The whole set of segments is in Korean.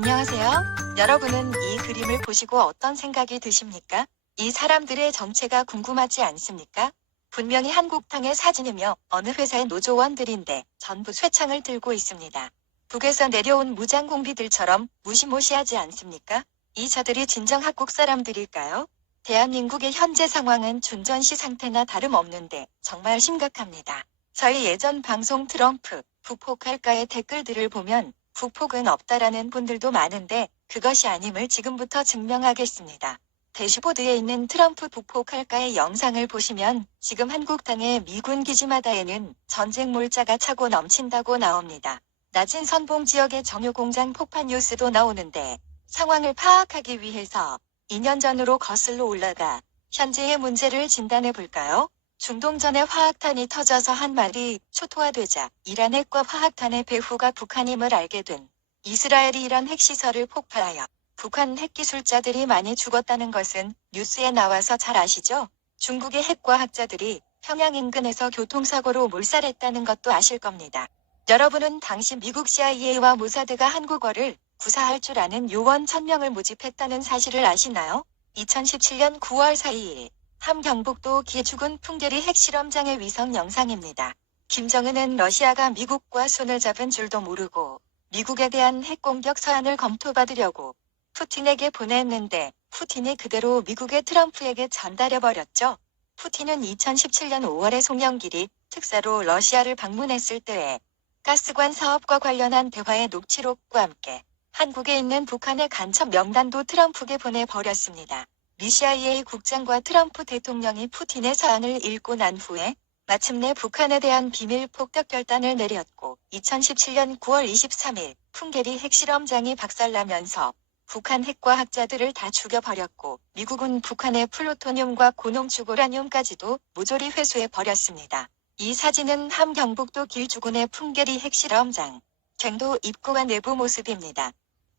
안녕하세요. 여러분은 이 그림을 보시고 어떤 생각이 드십니까? 이 사람들의 정체가 궁금하지 않습니까? 분명히 한국탕의 사진이며 어느 회사의 노조원들인데 전부 쇠창을 들고 있습니다. 북에서 내려온 무장공비들처럼 무시무시하지 않습니까? 이 저들이 진정 한국 사람들일까요? 대한민국의 현재 상황은 준전시 상태나 다름없는데 정말 심각합니다. 저희 예전 방송 트럼프 북폭할까의 댓글들을 보면 북폭은 없다라는 분들도 많은데 그것이 아님을 지금부터 증명하겠습니다. 대시보드에 있는 트럼프 북폭할까의 영상을 보시면 지금 한국 땅의 미군 기지마다에는 전쟁 몰자가 차고 넘친다고 나옵니다. 낮은 선봉 지역의 정유공장 폭파 뉴스도 나오는데 상황을 파악하기 위해서 2년 전으로 거슬러 올라가 현재의 문제를 진단해 볼까요? 중동 전에 화학탄이 터져서 한 말이 초토화되자 이란 핵과 화학탄의 배후가 북한임을 알게 된 이스라엘이 이란 핵시설을 폭파하여 북한 핵기술자들이 많이 죽었다는 것은 뉴스에 나와서 잘 아시죠? 중국의 핵과학자들이 평양 인근에서 교통사고로 몰살했다는 것도 아실 겁니다. 여러분은 당시 미국 CIA와 모사드가 한국어를 구사할 줄 아는 요원 1000명을 모집했다는 사실을 아시나요? 2017년 9월 4일 함경북도 기죽은 풍계리 핵실험장의 위성 영상입니다. 김정은은 러시아가 미국과 손을 잡은 줄도 모르고 미국에 대한 핵공격 서한을 검토받으려고 푸틴에게 보냈는데 푸틴이 그대로 미국의 트럼프에게 전달해버렸죠. 푸틴은 2017년 5월에 송영길이 특사로 러시아를 방문했을 때에 가스관 사업과 관련한 대화의 녹취록과 함께 한국에 있는 북한의 간첩 명단도 트럼프에게 보내버렸습니다. 미 CIA 국장과 트럼프 대통령이 푸틴의 사안을 읽고 난 후에 마침내 북한에 대한 비밀 폭격 결단을 내렸고 2017년 9월 23일 풍계리 핵실험장이 박살나면서 북한 핵과학자들을 다 죽여버렸고 미국은 북한의 플루토늄과 고농축 우라늄까지도 모조리 회수해버렸습니다. 이 사진은 함경북도 길주군의 풍계리 핵실험장 갱도 입구와 내부 모습입니다.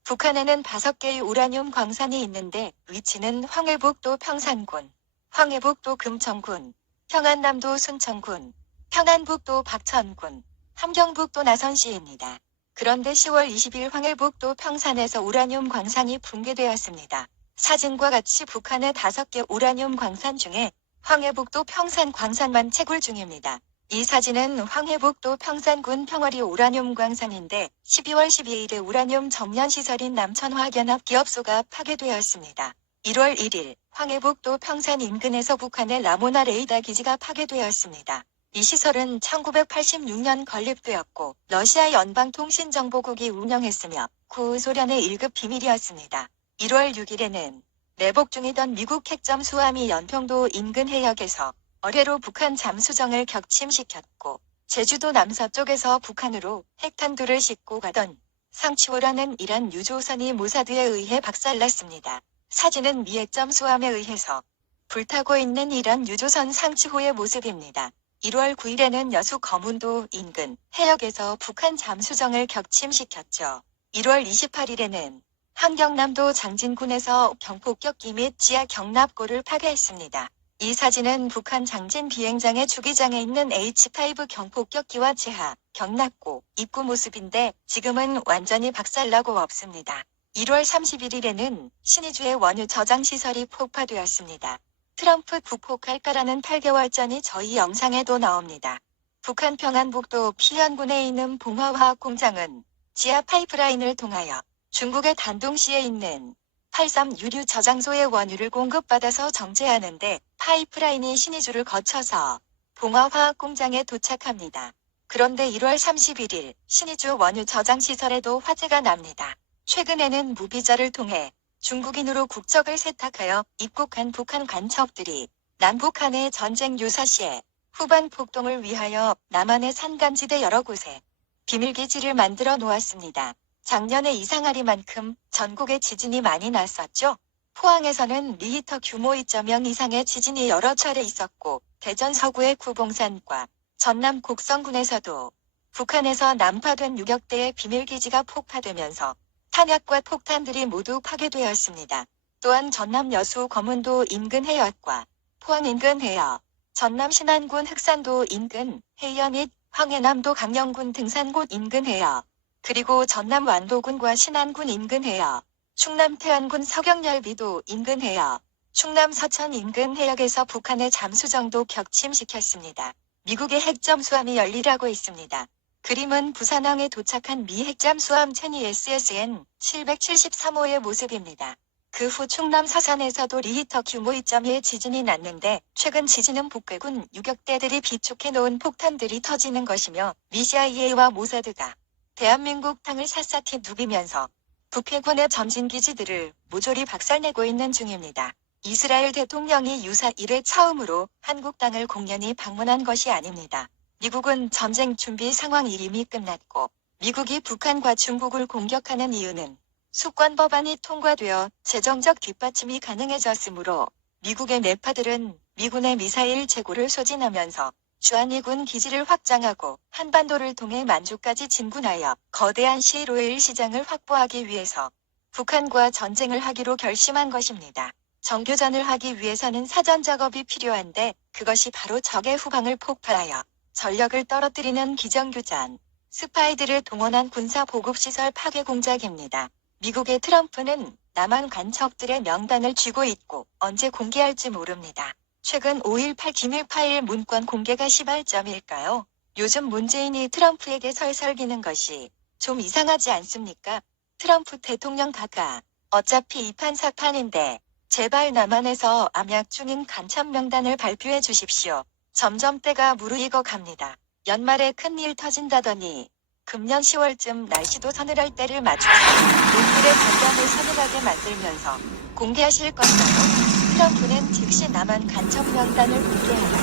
북한에는 5개의 우라늄 광산이 있는데 위치는 황해북도 평산군, 황해북도 금천군, 평안남도 순천군, 평안북도 박천군, 함경북도 나선시입니다. 그런데 10월 20일 황해북도 평산에서 우라늄 광산이 붕괴되었습니다. 사진과 같이 북한의 5개 우라늄 광산 중에 황해북도 평산 광산만 채굴 중입니다. 이 사진은 황해북도 평산군 평어리 우라늄 광산인데 12월 12일에 우라늄 정년시설인 남천화연합 기업소가 파괴되었습니다. 1월 1일 황해북도 평산 인근에서 북한의 라모나 레이더 기지가 파괴되었습니다. 이 시설은 1986년 건립되었고 러시아 연방통신정보국이 운영했으며 구소련의 1급 비밀이었습니다. 1월 6일에는 내복 중이던 미국 핵잠수함이 연평도 인근 해역에서 어뢰로 북한 잠수정을 격침시켰고 제주도 남서쪽에서 북한으로 핵탄두를 싣고 가던 상치호라는 이란 유조선이 모사드에 의해 박살났습니다. 사진은 미 핵잠수함에 의해서 불타고 있는 이란 유조선 상치호의 모습입니다. 1월 9일에는 여수 거문도 인근 해역에서 북한 잠수정을 격침시켰죠. 1월 28일에는 함경남도 장진군에서 경폭격기 및 지하 경납고를 파괴했습니다. 이 사진은 북한 장진 비행장의 주기장에 있는 H5 경폭격기와 지하, 경납고, 입구 모습인데 지금은 완전히 박살나고 없습니다. 1월 31일에는 신의주의 원유 저장시설이 폭파되었습니다. 트럼프 북폭할까라는 8개월 전이 저희 영상에도 나옵니다. 북한 평안북도 피현군에 있는 봉화화학공장은 지하 파이프라인을 통하여 중국의 단둥시에 있는 83 유류 저장소의 원유를 공급받아서 정제하는데 파이프라인이 신의주를 거쳐서 봉화화학공장에 도착합니다. 그런데 1월 31일 신의주 원유 저장시설에도 화재가 납니다. 최근에는 무비자를 통해 중국인으로 국적을 세탁하여 입국한 북한 간첩들이 남북한의 전쟁 유사시에 후반 폭동을 위하여 남한의 산간지대 여러 곳에 비밀기지를 만들어 놓았습니다. 작년에 이상하리만큼 전국에 지진이 많이 났었죠. 포항에서는 리히터 규모 2.0 이상의 지진이 여러 차례 있었고 대전 서구의 구봉산과 전남 곡성군에서도 북한에서 난파된 유격대의 비밀기지가 폭파되면서 탄약과 폭탄들이 모두 파괴되었습니다. 또한 전남 여수 거문도 인근 해역과 포항 인근 해역, 전남 신안군 흑산도 인근 해역 및 황해남도 강령군 등산곳 인근 해역, 그리고 전남 완도군과 신안군 인근 해역, 충남 태안군 서경열비도 인근 해역, 충남 서천 인근 해역에서 북한의 잠수정도 격침시켰습니다. 미국의 핵잠수함이 열리라고 있습니다. 그림은 부산항에 도착한 미 핵잠수함 체니 SSN 773호의 모습입니다. 그 후 충남 서산에서도 리히터 규모 2.2의 지진이 났는데 최근 지진은 북괴군 유격대들이 비축해 놓은 폭탄들이 터지는 것이며 미 CIA와 모사드가 대한민국 땅을 샅샅이 누비면서 북해군의 전진기지들을 모조리 박살내고 있는 중입니다. 이스라엘 대통령이 유사 이래 처음으로 한국 땅을 공연히 방문한 것이 아닙니다. 미국은 전쟁 준비 상황이 이미 끝났고 미국이 북한과 중국을 공격하는 이유는 수권 법안이 통과되어 재정적 뒷받침이 가능해졌으므로 미국의 매파들은 미군의 미사일 재고를 소진하면서 주한미군 기지를 확장하고 한반도를 통해 만주까지 진군하여 거대한 실오일 시장을 확보하기 위해서 북한과 전쟁을 하기로 결심한 것입니다. 정교전을 하기 위해서는 사전 작업이 필요한데 그것이 바로 적의 후방을 폭발하여 전력을 떨어뜨리는 기정교전, 스파이들을 동원한 군사 보급시설 파괴 공작입니다. 미국의 트럼프는 남한 간첩들의 명단을 쥐고 있고 언제 공개할지 모릅니다. 최근 5.18 기밀 파일 문건 공개가 시발점일까요? 요즘 문재인이 트럼프에게 설설기는 것이 좀 이상하지 않습니까? 트럼프 대통령 가까 어차피 이판사판인데 제발 남한에서 암약 중인 간첩 명단을 발표해 주십시오. 점점 때가 무르익어 갑니다. 연말에 큰일 터진다더니 금년 10월쯤 날씨도 서늘할 때를 맞춰서 놈들의 간담을 서늘하게 만들면서 공개하실 건가요? 트럼프는 즉시 남한 간첩 명단을 공개하라.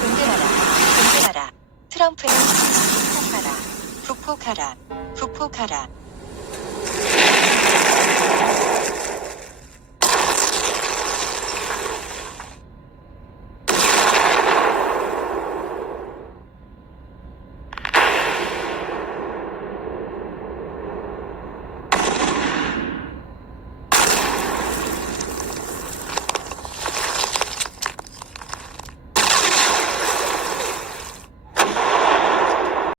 공개하라. 공개하라. 트럼프는 즉시 북폭하라. 북폭하라. 북폭하라.